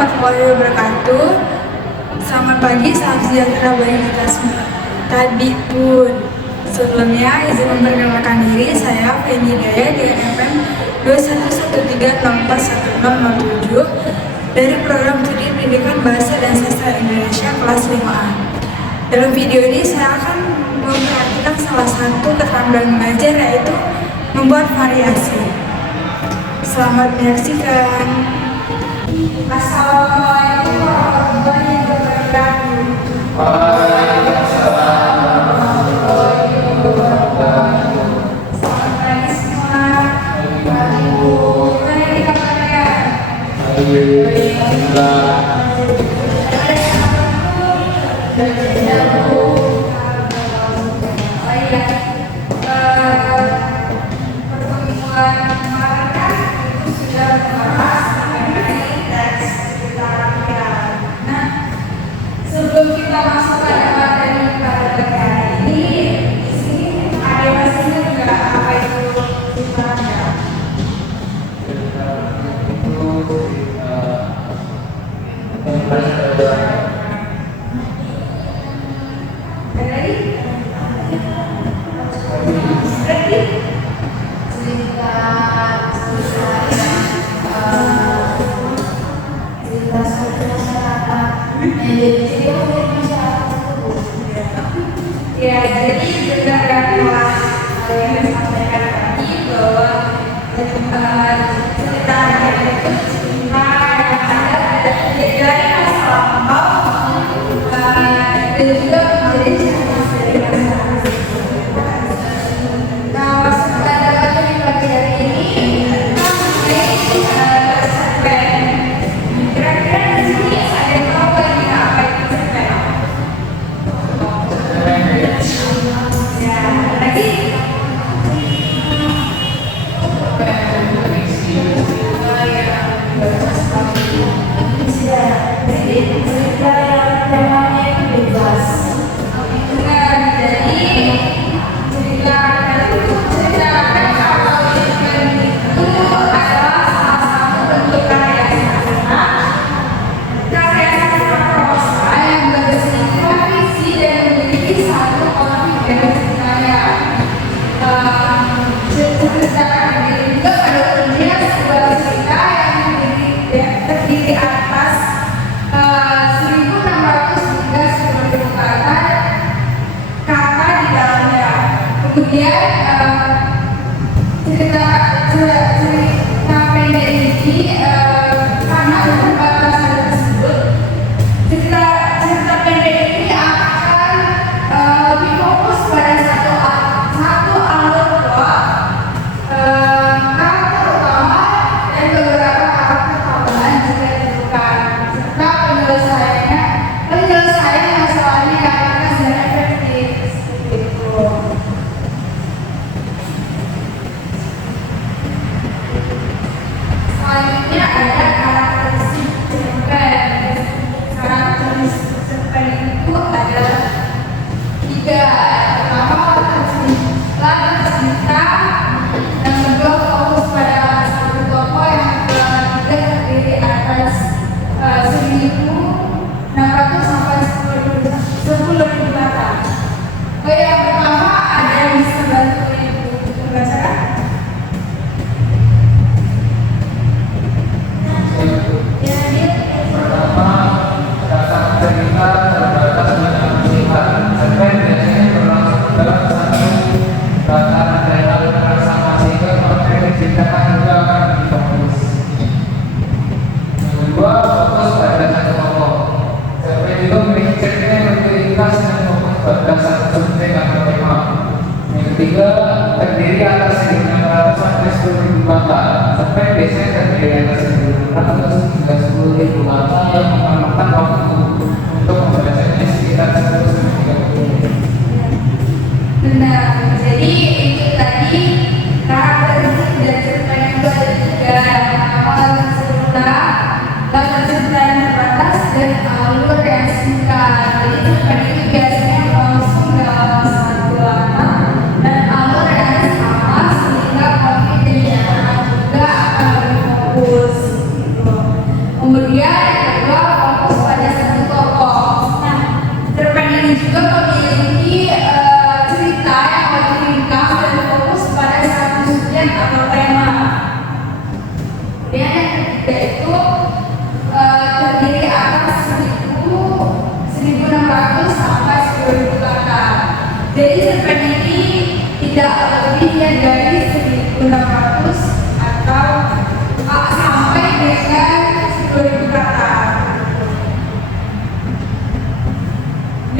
warahmatullahi wabarakatuh. Selamat pagi, salam sejahtera bagi kita semua. Tadi pun sebelumnya izin memperkenalkan diri, saya Feni Daya dengan FM 2113041007 dari program studi pendidikan bahasa dan sastra Indonesia kelas 5A. Dalam video ini saya akan memperhatikan salah satu keterampilan mengajar, yaitu membuat variasi. Selamat menyaksikan. Assalamualaikum warahmatullahi wabarakatuh. Waalaikumsalam warahmatullahi wabarakatuh. Selamat pagi semua. Gimana nih kabarnya? Alhamdulillah. Pertemuan kemarin itu sudah membahas mengenai teks keterampilan. Nah, sebelum kita masuk pada materi pada pagi hari ini, di sini ada yang masih ingat nggak apa itu keterampilan? Ya, jadi berdasarkan kelas yang disampaikan tadi bahwa cerita itu cerita yang ada dari masa lampau dan juga menjadi cerita dari masa lalu. Nah, pada materi pagi hari ini kita mengenai cerpen. Kira-kira di sini ada yang tahu lagi apa itu cerpen? Ya, lagi. Jadi cerita yang temanya itu bebas. Nah, jadi ceritakan apa itu adalah salah satu bentuk karya sastra. Karya sastra prosa yang bersifat fiksi dan memiliki satu konflik dengan ceritanya. Cerita ini juga pada umumnya sebuah cerita yang terdiri atas 1.600 hingga 10.000 kata di dalamnya. Kemudian cerita pendek ini karena keterbatasan tersebut, cerita pendek ini akan lebih fokus pada satu alur plot, karakter utama dan beberapa karakter tambahan juga diperlukan, serta penyelesaian masalahnya yang ringkas dan efektif seperti itu. Selanjutnya ada karakteristik cerpen. Karakteristik cerpen itu ada 3. Yang pertama, latar cerita. Yang kedua, fokus pada satu tokoh. Yang ketiga, terdiri atas 1.600 sampai 10.000 kata. Yang pertama, ada yang bisa bantu Ibu membacakan? Pertama, dasar cerita terbatas dengan melihat. Cerpen biasanya berlangsung dalam satu latar dan alur yang sama sehingga konteks yang diceritakan juga akan difokus. Yang kedua, fokus pada satu tokoh. Cerpen juga memiliki cerita yang lebih ringkas dan fokus pada satu subjek atau tema. Yang ketiga, terdiri atas 1.600 sampai 10.000 kata. Cerpen biasanya terdiri atas 1.600 hingga 10.000 kata yang memakan waktu untuk membacanya sekitar 10-30 menit. Benar, jadi itu tadi karakteristik dan cerita yang itu ada 3. Yang pertama, latar cerita yang terbatas dan alur yang singkat. Jadi cerpen itu biasanya langsung dalam satu latar dan alur yang sama sehingga konflik yang juga akan berfokus. Kemudian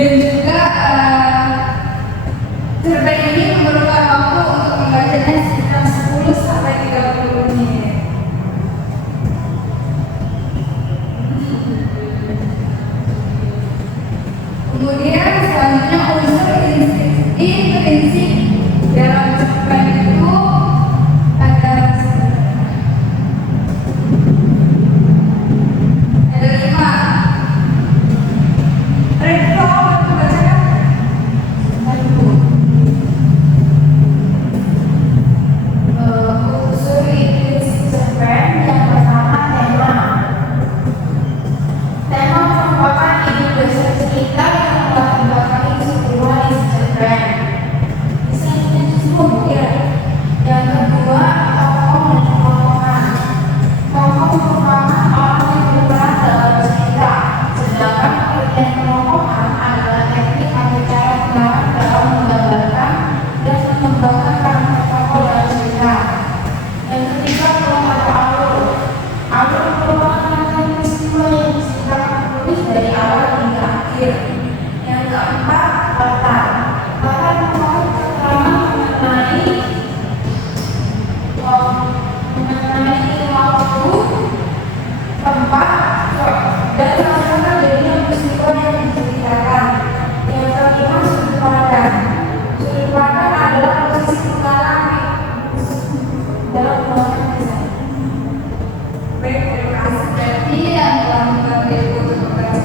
Dan juga cerpen ini memerlukan waktu untuk membacanya sekitar 10 sampai 30 menit. Kemudian selanjutnya unsur intrinsik dalam cerpen itu ada 5. Retro bacakan. Unsur intrinsik cerpen yang pertama tema. Tema merupakan ide dasar cerita yang melatar belakangi keseluruhan isi cerpen. Yang kedua, tokoh dan tokohan. Tokoh merupakan orang yang berperan dalam cerita, sedangkan pengertian tokohan adalah teknik atau cara pengarang dalam menggambarkan dan mengembangkan karakter tokoh dalam cerita. Yang ketiga, plot atau alur. Alur merupakan rangkaian peristiwa yang diceritakan penulis dari awal hingga akhir. Yang keempat, latar. Latar merupakan keterangan mengenai waktu, tempat, dan masalah dari peristiwa yang diceritakan. Yang kelima, sudut pandang. Sudut pandang adalah posisi pengarang dalam membawakan kisah. Baik, terima kasih Betty yang telah membantu untuk membahas.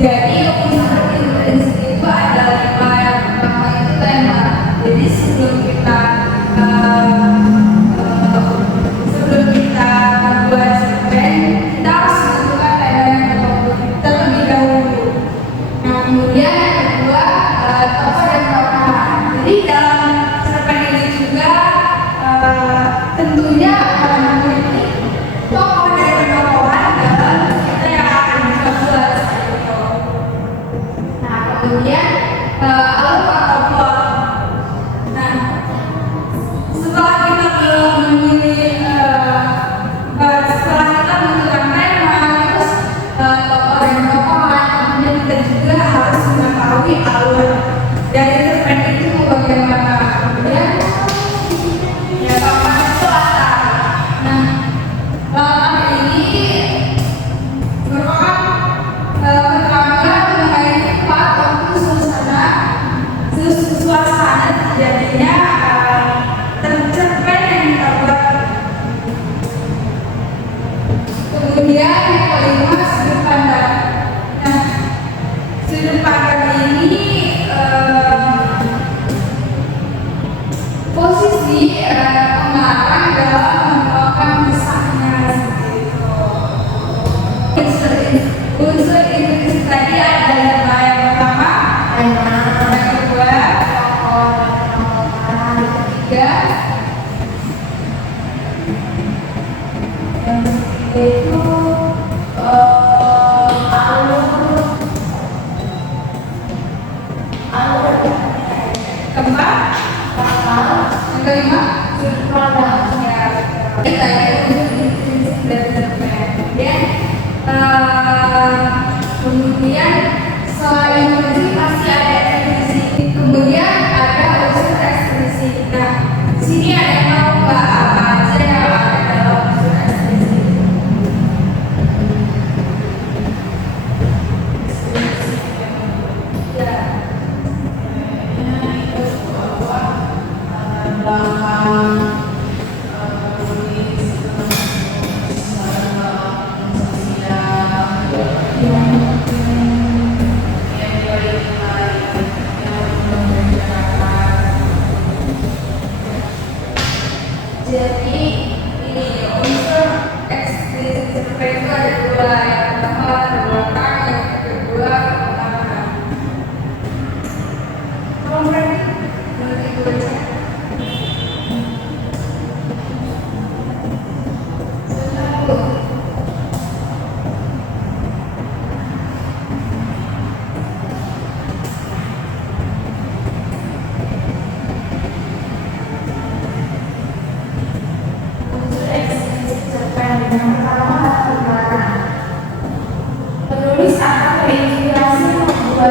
Jadi unsur intrinsik itu ada 5. Yang pertama itu tema. Jadi sebelum kita membuat cerpen, kita harus menentukan tema yang terlebih dahulu. Nah, kemudian yang kedua, tokoh dan tokohan. Jadi dalam cerpen ini juga tentunya memiliki tokoh dan tokohan dalam cerita yang akan kita buat. Nah, kemudian alur atau plot. Nah, setelah kita memilih setelah kita menentukan tema, terus tokoh dan tokohan, kemudian kita juga harus mengetahui alur dari cerpen itu bagaimana. Kemudian yang keempat itu latar. Nah, latar ini merupakan keterangan mengenai tempat, waktu, suasana terjadinya cerpen yang kita buat. Kemudian yang kelima, sudut pandang. Nah, sudut pandang ini posisi pengarang dalam membawakan kisahnya gitu. Unsur intrinsik tadi ada 5. Yang pertama tema, yang kedua tokoh dan tokohan, yang ketiga Yaitu alur, keempat, yang kelima sudut pandang. ya kita unsur intrinsik dari cerpen. Kemudian selain intrinsik pasti ada ekstrinsi, kemudian ada unsur ekstrinsi. Nah, sini ada yang tahu nggak apa aja yang ada dalam unsur ekstrinsi? Ya, jadi ini unsur ekstrinsi cerpen itu ada 2. Yang pertama belakang, yang kedua belakang. Kalau mereka menurut ibu baca Penulis akan terinspirasi membuat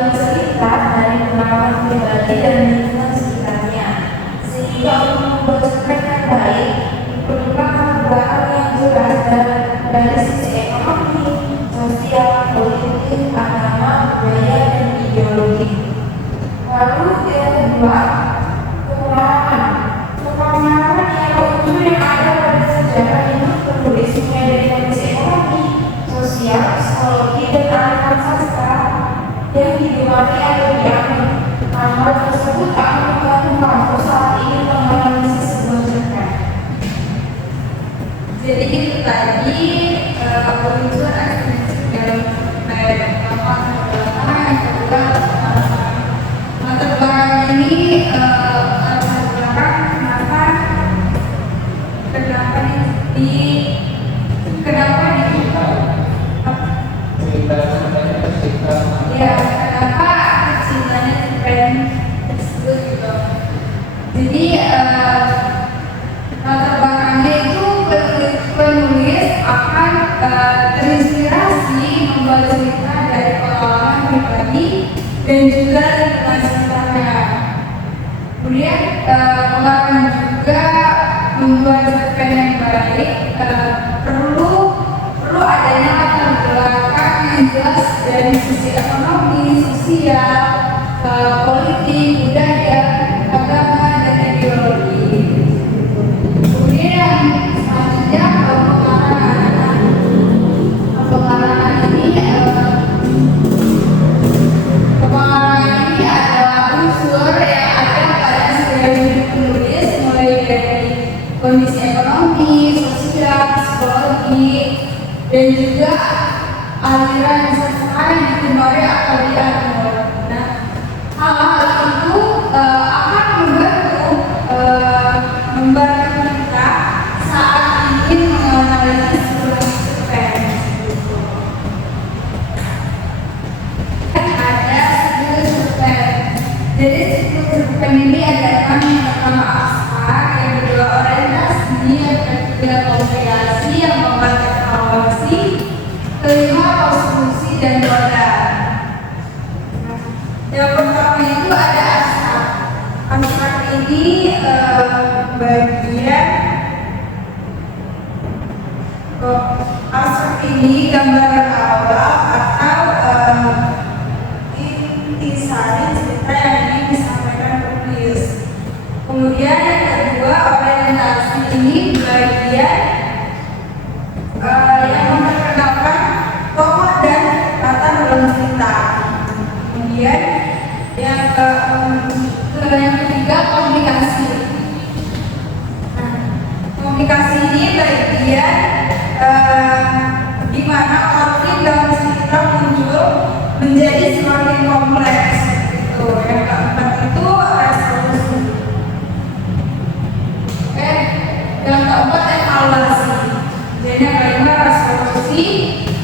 tadi unsur esensi dalam cerpen. Pertama yang kedua latar belakang ini latar belakang kenapa di ya kenapa kecilannya cerpen tersebut gitu. Jadi latar belakangnya itu penulis akan terinspirasi membuat cerita dari pengalaman pribadi dan juga lingkungan sekitarnya. Kemudian pengalaman juga membuat cerpen yang baik perlu adanya latar belakang yang jelas dari sisi ekonomi, sosial, politik, budaya, agama, dan ideologi. Kemudian selanjutnya pengarang ini adalah unsur yang ada pada setiap penulis, mulai dari kondisi ekonomi, sosial, psikologi, dan juga aliran sastra yang digemari akademik. Nah, hal-hal itu akan membantu kita saat ingin menganalisis sebuah cerpen. Ada 10 cerpen. Jadi 10 cerpen ini ada 6 yang pertama abstrak, yang kedua orientasi, yang ketiga kompilasi, yang keempat evaluasi, kelima konstruksi dan modal. Yang pertama itu ada abstrak. Abstrak ini abstrak ini gambaran awal atau intisari cerita yang ingin disampaikan penulis. Kemudian yang kedua orientasi ini bagian yang memperkenalkan tokoh dan latar belakang cerita. Kemudian yang ketiga komunikasi. Nah, komunikasi ini bagian di mana konflik dalam cerita muncul menjadi semakin kompleks. Gitu. Yang keempat itu resolusi. Yang keempat evaluasi. Jadi yang kelima resolusi.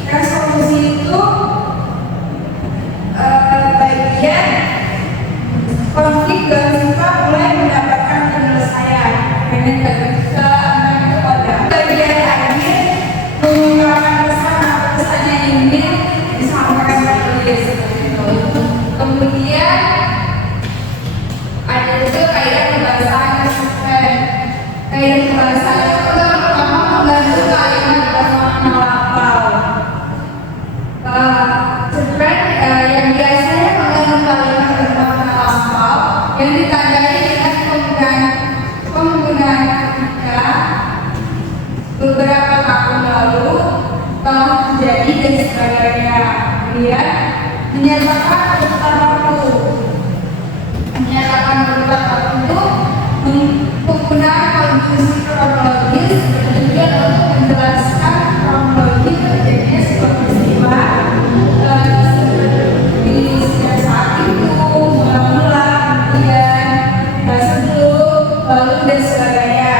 Resolusi itu bagian konflik dalam cerita mulai mendapatkan penyelesaian. Dan yang keenam itu pada bagian akhir mengungkapkan pesan atau pesan yang ingin disampaikan penulis. Kemudian ada juga kaidah pembahasan cerpen. Kaidah pembahasan itu pertama membantu kalimat bermakna lafal. Cerpen yang biasanya mengandung kalimat bermakna lafal yang ditandai dengan penggunaan ketika beberapa tahun lalu telah terjadi dan sebagainya. Kemudian menyatakan urutan waktu. Menyatakan urutan waktu itu menggunakan kondisi kronologis bertujuan untuk menjelaskan kronologi terjadinya sebuah peristiwa seperti sejak saat itu, mula-mula, kemudian sebelum, lalu dan sebagainya.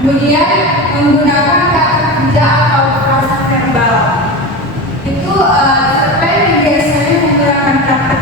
Kemudian menggunakan kata kerja atau frasa verbal. Itu cerpen yang biasanya menggunakan kata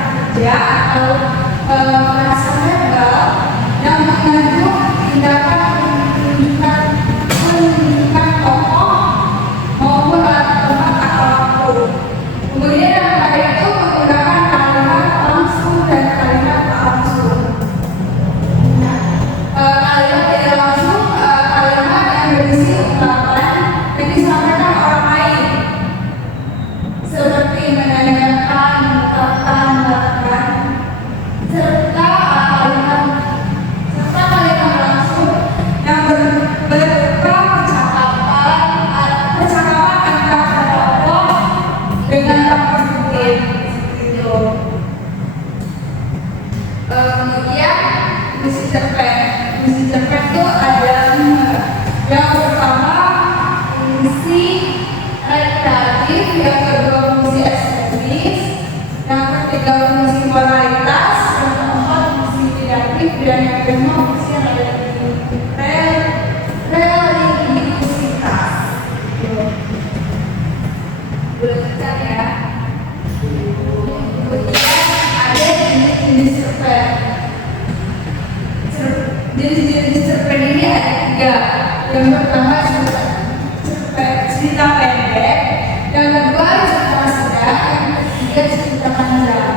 kreatif, yang kedua fungsi estetis, yang ketiga fungsi moralitas, yang keempat fungsi didaktif, dan yang kelima fungsi religiusitas. Belajar ya. Kemudian ada jenis-jenis cerpen. Jenis-jenis cerpen ini ada tiga. Yang pertama cerita pendek, yang kedua cerita singkat, yang ketiga cerita panjang.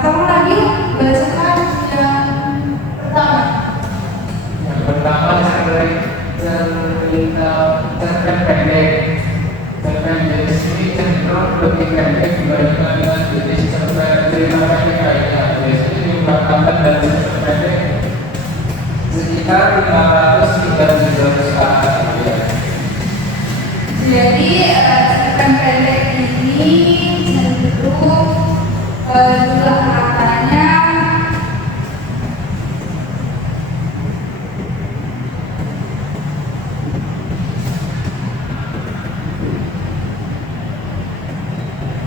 Kamu lagi bacakan yang pertama. Yang pertama cerita cerpen pendek. Cerpen jenis ini cenderung lebih pendek dibandingkan dengan jenis cerpen cerita pendek lainnya. Biasanya diungkapkan dari cerpen pendek sekitar 500 hingga 700 kata. Jadi cerpen pendek ini cenderung jumlah katanya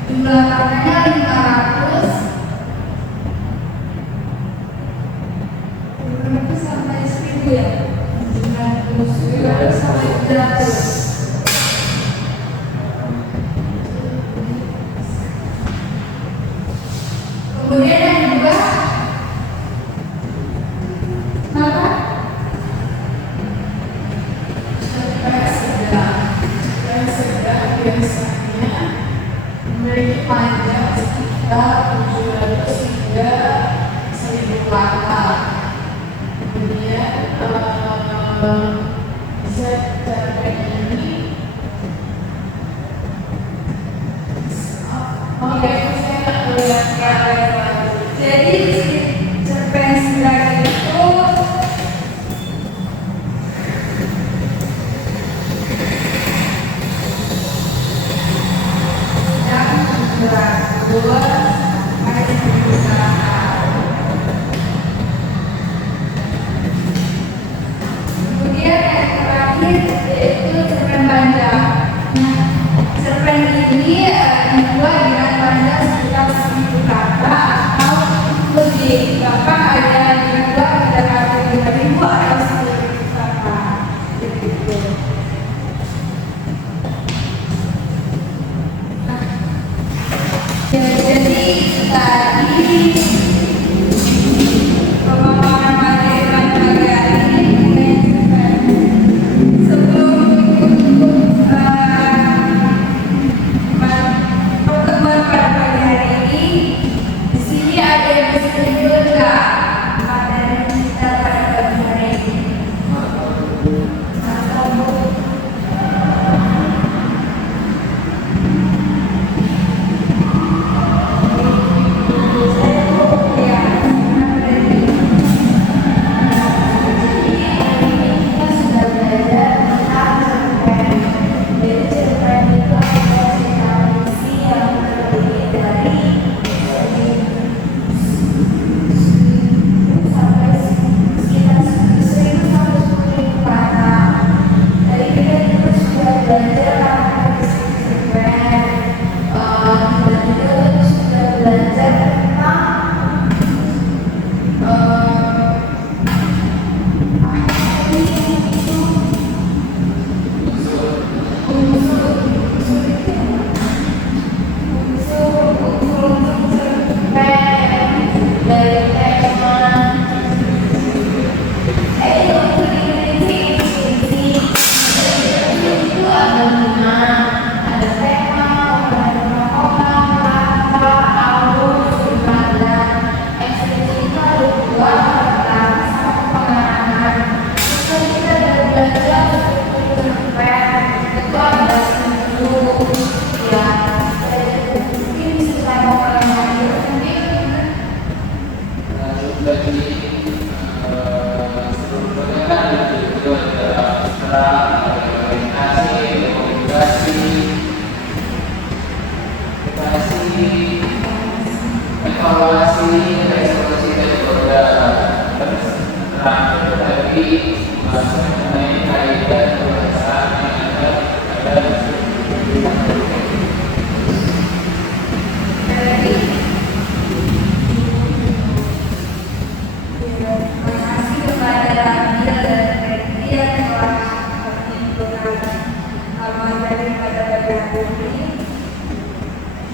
jumlah katanya 500 sampai 1000 ya. 900 sampai 700. Kemudian yang kedua, apa? Cerpen sedang biasanya memiliki panjang sekitar 700 hingga 1000 kata. Kemudian cerpen ini jadi cerpen sedang itu sedang berbuat ada berusaha. Kemudian yang terakhir yaitu cerpen panjang. Nah, cerpen ini dibuat dengan panjang sekitar 1000 kata atau lebih, bahkan ada yang dibuat mendekati 5000 atau 10.000 kata. Begitu. Nah, jadi tadi pemaparan materi pagi hari ini mengenai cerpen. Sebelum pertemuan pada pagi hari ini, di sini ada yang bisa dijual nggak materi kita pada pagi hari ini? Seluruh penelitian itu ada orientasi, komunikasi,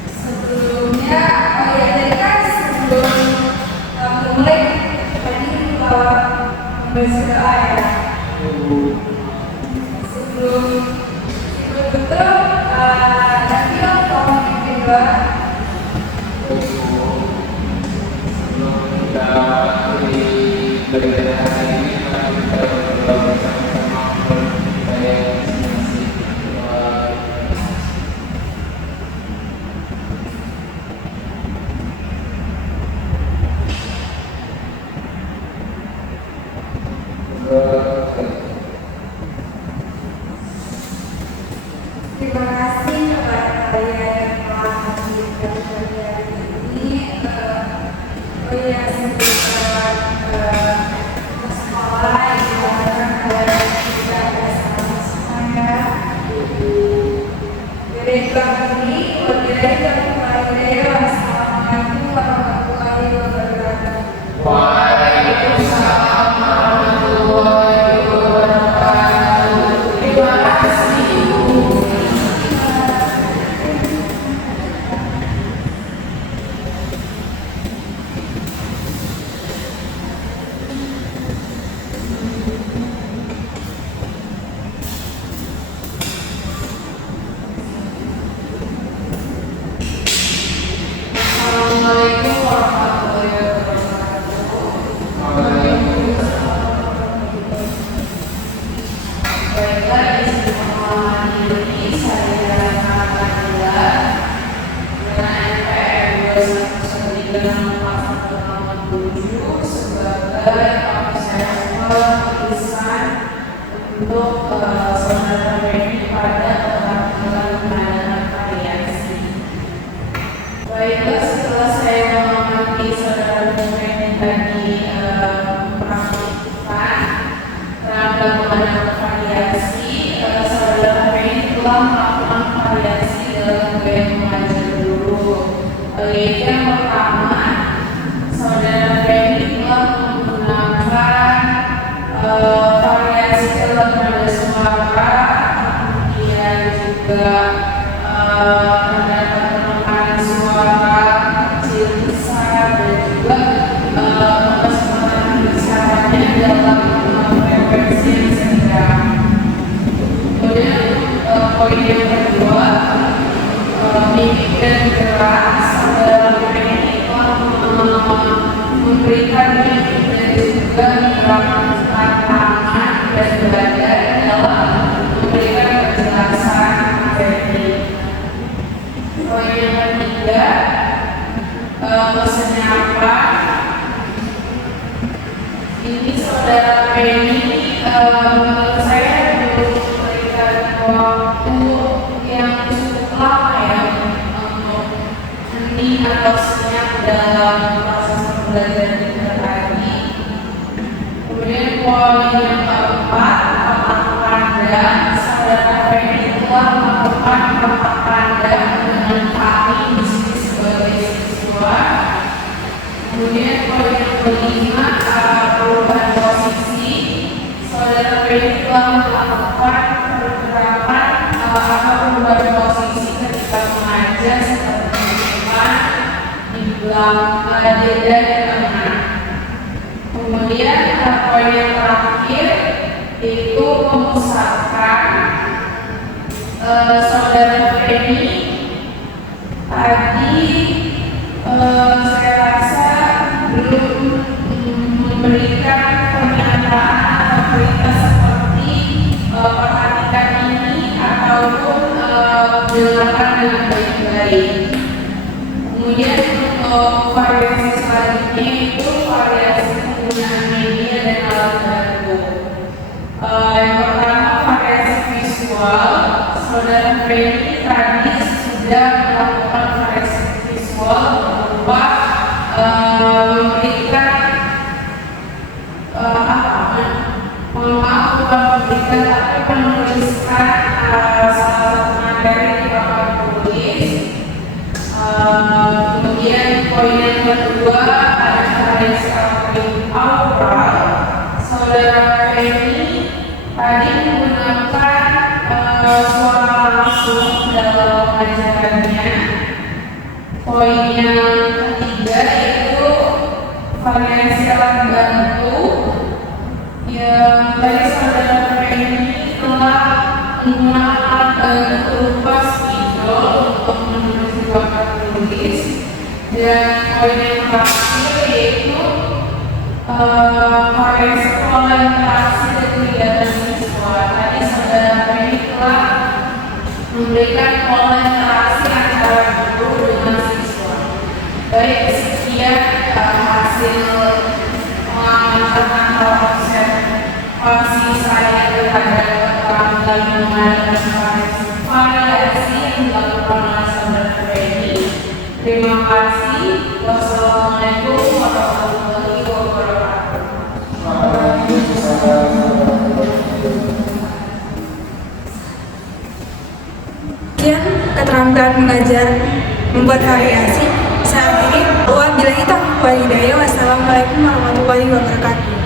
Sebelumnya, oh ya tadi kan sebelum mulai tadi membaca doa ya. Sebelum betul nanti om mau bikin doa. Sebelum kita beribadah hari ini, mari kita berdoa bersama-sama supaya masing-masing Terima kasih kepada kalian yang telah mengirimkan hari ini. Oh ya, sebelum sekolah yang dilakukan oleh kita bersama semuanya. Dari kami, Assalamualaikum warahmatullahi wabarakatuh. Waalaikumsalam warahmatullahi wabarakatuh. Terima kasih. Assalamualaikum warahmatullahi wabarakatuh. Baiklah, di pengalaman ini saya akan dengan NPR 219487 sebagai observer tulisan untuk saudara Benny pada keterampilan penanganan variasi. Baiklah, setelah saya mengamati saudara Benny tadi mempraktikkan rangka mengenai variasi, saudara Benny telah melakukan variasi dalam gaya mengajar dulu. Yaitu yang pertama, saudara Benny telah menggunakan variasi dalam nada suara, kemudian juga terdapat penekanan suara kecil besar dan juga kesempatan bicaranya dalam frekuensi yang sedang. Kemudian poin yang kedua, mimik dan gerak, saudara Benny telah memberikan mimik dan juga gerakan tangan dan badan dalam memberikan penjelasan materi. Poin yang ketiga, pesannya apa? Ini saudara Benny menurut saya belum memberikan waktu yang cukup lama ya untuk hening atau senyap dalam proses pembelajaran kita tadi. Kemudian poin yang keempat, kotak pandang, saudara Benny telah melakukan kotak pandang dengan kami di sini sebagai siswa. Kemudian poin yang kelima, perubahan posisi, saudara Benny telah melakukan pergerakan atau perubahan posisi ketika mengajar seperti di depan, di belakang, di tengah. Kemudian poin yang terakhir itu memusatkan, saudara Benny tadi saya rasa belum memberikan pernyataan atau berita seperti perhatikan ini ataupun dengarkan dengan baik-baik. Kemudian untuk variasi selanjutnya itu variasi penggunaan media dan alat bantu. Yang pertama, variasi visual, saudara Benny tadi sudah melakukan variasi visual berupa memberikan menuliskan salah satu materi di papan tulis. Kemudian poin yang kedua ada variasi aural, saudara Benny tadi menggunakan suara langsung masuk dalam pengajarannya. Poin yang ketiga yaitu variasi alat bantu yang tadi saudara Feni telah menggunakan alat bantu berupa spidol untuk menulis bakat tulis. Dan poin yang terakhir yaitu variasi pola interaksi dan kegiatan siswa. Tadi saudara Feni telah memberikan pola interaksi antara guru dengan siswa. Baik, sekian hasil pengamatan atau observasi saya terhadap keterampilan menggunakan variasi yang dilakukan oleh saudara Feni. Terima kasih. Wassalamualaikum warahmatullahi wabarakatuh. Sekian keterampilan mengajar membuat variasi. Saya akhiri. Wabillahi taufiq wal hidayah. Wassalamualaikum warahmatullahi wabarakatuh.